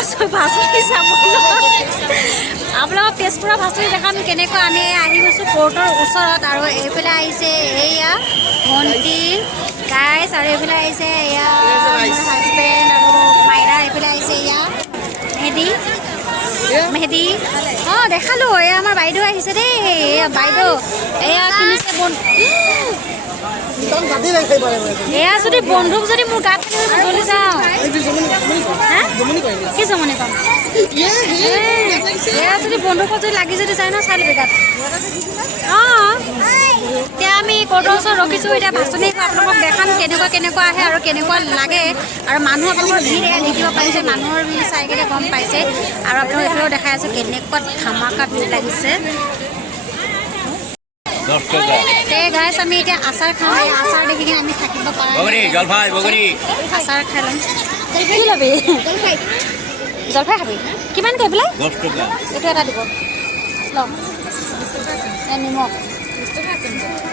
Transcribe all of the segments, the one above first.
ভাচনি চাবলৈ আপোনালোকক তেজপুৰৰ ভাচনি দেখাম কেনেকৈ আমি আহি গৈছোঁ কোৰ্টৰ ওচৰত আৰু এইফালে আহিছে এয়া ভণ্টি গাইজ আৰু এইফালে আহিছে এয়া মোৰ হাজবেণ্ড আৰু মাইৰা এইফালে আহিছে এয়া মেহেদি অঁ দেখালোঁ এয়া আমাৰ বাইদেউ আহিছে দেই এয়া বাইদেউ এয়া কিনিছে এয়া যদি বন্ধুক যদি মোৰ গাত জ্বলি যাওঁ কি জমনি পাম এয়া যদি বন্ধুকত যদি লাগি যদি যায় ন চাই ল'বি গাত অঁ এতিয়া আমি কোৰ্টৰ ওচৰত ৰখিছোঁ এতিয়া ভাচনি আপোনালোকক দেখাম কেনেকুৱা আহে আৰু কেনেকুৱা লাগে আৰু মানুহ আপোনালোকৰ ভিৰ এয়া দেখিব পাৰিছে মানুহৰ ভিৰ চাই কেনে গম পাইছে আৰু আপোনালোকক এইফালেও দেখাই আছোঁ কেনেকুৱা ধামাকা ভিৰ লাগিছে গাইছ আমি এতিয়া আচাৰ খাওঁ এই আচাৰ দেখি কিনে আমি থাকিব পাৰোঁ আচাৰ খাই ল'ম কি ল'বি জলফাই খাবি কিমানকৈ বোলে এইটো এটা দিব ল'ম নিমখ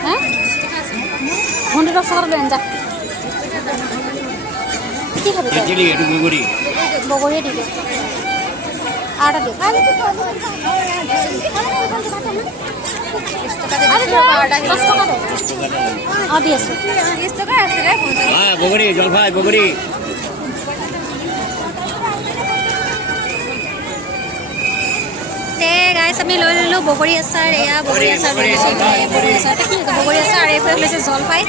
হা ভণ্টি 10 টকা লৈ আনজা কি খাবি বগৰীয়ে দিব আৰু এটা অঁ দি আছোঁ বগৰী গাইছ আমি লৈ ল'লোঁ বগৰী আচাৰ এয়া বগৰী আচাৰ লৈ লৈছোঁ বগৰী আচাৰ বগৰী আচাৰ আৰু এইফালে লৈছে জলফাই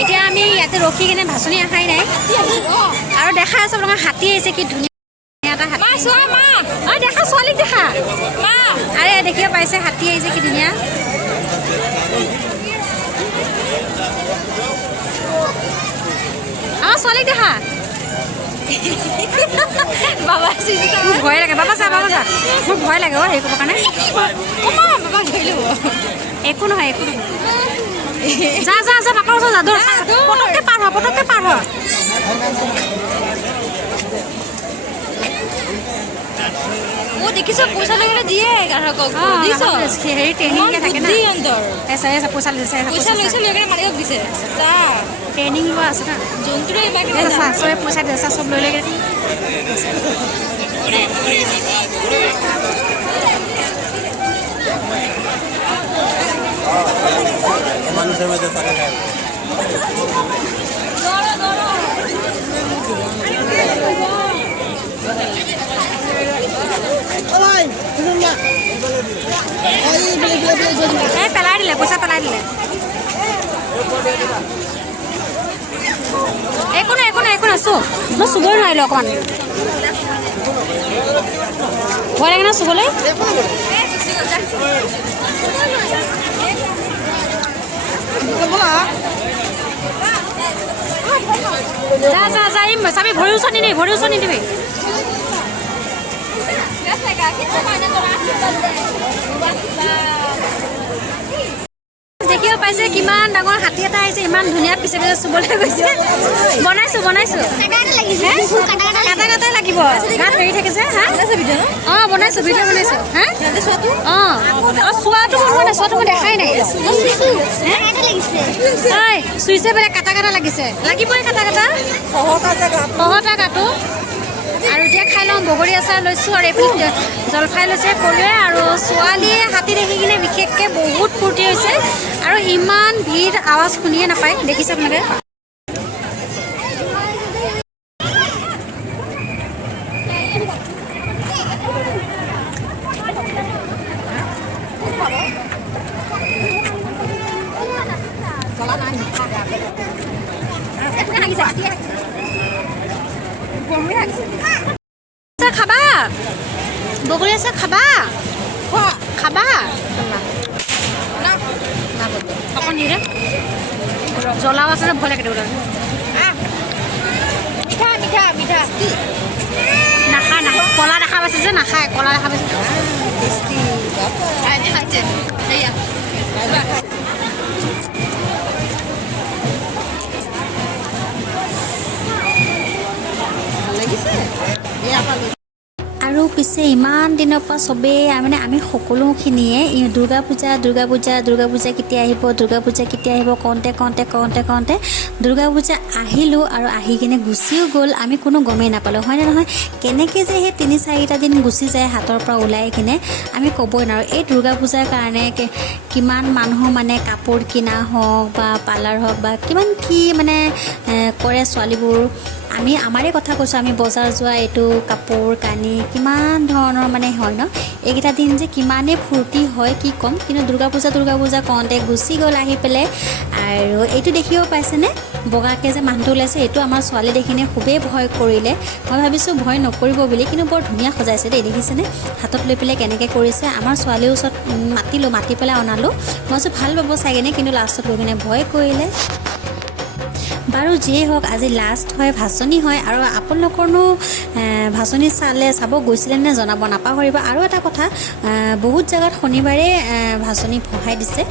এতিয়া আমি ইয়াতে ৰখি কিনে ভাচনি আহাই নাই আৰু দেখাই আছোঁ আপোনালোকৰ হাতী আহিছে কি ধুনীয়া এটা হাতী অঁ দেখা ছোৱালীক দেখা আৰে দেখিব পাইছে হাতী আহিছে কি ধুনীয়া অঁ ছোৱালীক দেখা বাবা মোক ভয় লাগে বাবা চা মোক ভয় লাগে অঁ হেৰি কৰিবৰ কাৰণে একো নহয় যা পাপাৰ ওচৰত যা পটককৈ পাৰ হ মই দেখিছোঁ পইচা লৈ গ'লে দিয়ে গ্ৰাহকক হেৰি ট্ৰেইনিংকৈ থাকে না পইচা লৈছে ট্ৰেইনিং লোৱা আছে না যোনটোৰে চবে পইচা দিছে চব লৈ লৈ পেলাই দিলে পইচা পেলাই দিলে একো নাই চো মই চুবই নোৱাৰিলোঁ অকণমান ভয় লাগে ন চুবলৈ যা চাবি ভৰি ওচৰত নিদিবি দেখিব পাইছে কিমান ডাঙৰ হাতী এটা আহিছে ইমান ধুনীয়া পিছে চুবলৈ গৈছে বনাইছোঁ কাটাই লাগিব গাত হেৰি থাকিছে অঁ বনাইছোঁ ভিডিঅ' বনাইছোঁ হা অঁ চোৱাটো বনোৱা নাই চোৱাটো মই দেখাই নাই চুইছে বোলে কাটা লাগিছে লাগিবই কাটা সহতা কাটো আৰু এতিয়া খাই লওঁ বগৰী আচাৰ লৈছোঁ আৰু এইফালে জলফাই লৈছে ক'লোৱে আৰু ছোৱালীয়ে হাতী দেখি কিনে বিশেষকৈ বহুত ফূৰ্তি হৈছে আৰু ইমান ভিৰ আৱাজ শুনিয়ে নাপায় দেখিছে আপোনালোকে খাবা বগৰী আচাৰ খাবা অকণ দি দে জ্বলাও আছে যে ভয় লাগে দেউতাৰ মিঠা নাখায় কলা দেখা পাইছে যে নাখায় কলা দেখা পাইছে আৰু পিছে ইমান দিনৰ পৰা চবেই মানে আমি সকলোখিনিয়ে দুৰ্গা পূজা কেতিয়া আহিব কওঁতে দুৰ্গা পূজা আহিলোঁ আৰু আহি কিনে গুচিও গ'ল। আমি কোনো গমেই নাপালোঁ, হয়নে নহয়? কেনেকৈ যে সেই 3-4টা দিন গুচি যায় হাতৰ পৰা ওলাই কিনে আমি ক'বই নোৱাৰোঁ। এই দুৰ্গা পূজাৰ কাৰণে কিমান মানুহ মানে কাপোৰ কিনা হওক বা পাৰ্লাৰ হওক বা কিমান কি মানে কৰে ছোৱালীবোৰ। আমাৰে কথা কৈছোঁ, আমি বজাৰ যোৱা এইটো কাপোৰ কানি কিমান ধৰণৰ মানে হয় ন। এইকেইটা দিন যে কিমানেই ফূৰ্তি হয় কি ক'ম। কিন্তু দুৰ্গা পূজা কওঁতে গুচি গ'ল আহি পেলাই। আৰু এইটো দেখিব পাইছেনে, বগাকৈ যে মানুহটো ওলাইছে, এইটো আমাৰ ছোৱালী দেখিনে খুবেই ভয় কৰিলে। মই ভাবিছোঁ ভয় নকৰিব বুলি, কিন্তু বৰ ধুনীয়া সজাইছে দেই, দেখিছেনে হাতত লৈ পেলাই কেনেকৈ কৰিছে। আমাৰ ছোৱালীৰ ওচৰত মাতি পেলাই অনালোঁ। মই ভাবিছোঁ ভাল পাব চাগেনে, কিন্তু লাষ্টত গৈ কিনে ভয় কৰিলে। বাৰু যিয়েই হওক, আজি লাষ্ট হয়, ভাচনি হয়। আৰু আপোনালোকৰনো ভাচনি চাব গৈছিলে নে জনাব নাপাহৰিব। আৰু এটা কথা, বহুত জেগাত শনিবাৰে ভাচনি বহাই দিছে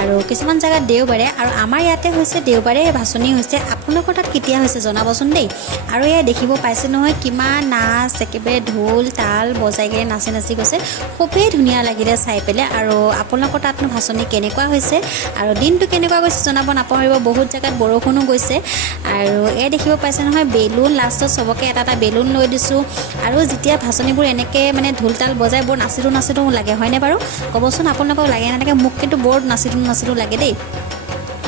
আৰু কিছুমান জেগাত দেওবাৰে, আৰু আমাৰ ইয়াতে হৈছে দেওবাৰে ভাচনি হৈছে। আপোনালোকৰ তাত কেতিয়া হৈছে জনাবচোন দেই। আৰু এয়া দেখিব পাইছে নহয় কিমান নাচ, একেবাৰে ঢোল তাল বজাই কিনে নাচি গৈছে, খুবেই ধুনীয়া লাগিলে চাই পেলাই। আৰু আপোনালোকৰ তাতনো ভাচনি কেনেকুৱা হৈছে আৰু দিনটো কেনেকুৱা গৈছে জনাব নাপাহৰিব। বহুত জেগাত বৰষুণো গৈছে। আৰু এয়া দেখিব পাইছে নহয় বেলুন, লাষ্টত চবকে এটা বেলুন লৈ দিছোঁ। আৰু যেতিয়া ভাচনিবোৰ এনেকৈ মানে ঢোল তাল বজাই বৰ নাচিটো লাগে, হয়নে বাৰু? ক'বচোন আপোনালোকক লাগে নালাগে? মোক কিন্তু বৰ নাচিটো লাগে দেই,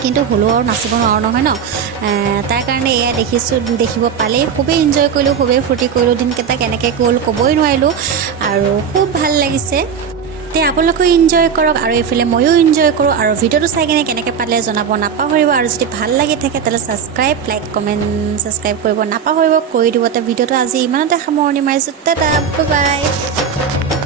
কিন্তু হ'লেও আৰু নাচিব নোৱাৰোঁ নহয় ন। তাৰ কাৰণে এয়া দেখিব পালেই খুবেই এনজয় কৰিলোঁ, খুবেই ফূৰ্তি কৰিলোঁ। দিনকেইটা কেনেকৈ গ'ল ক'বই নোৱাৰিলোঁ, আৰু খুব ভাল লাগিছে। আপোনালোকেও এনজয় কৰক আৰু এইফালে ময়ো এনজয় কৰোঁ। আৰু ভিডিঅ'টো চাই কিনে কেনেকৈ পালে জনাব নাপাহৰিব। আৰু যদি ভাল লাগি থাকে তেতিয়াহ'লে ছাবস্ক্ৰাইব, লাইক, কমেণ্ট, ছাবস্ক্ৰাইব কৰিব নাপাহৰিব। কৰি দিব। ভিডিঅ'টো আজি ইমানতে সামৰণি মাৰিছোঁ। Tata, bye bye.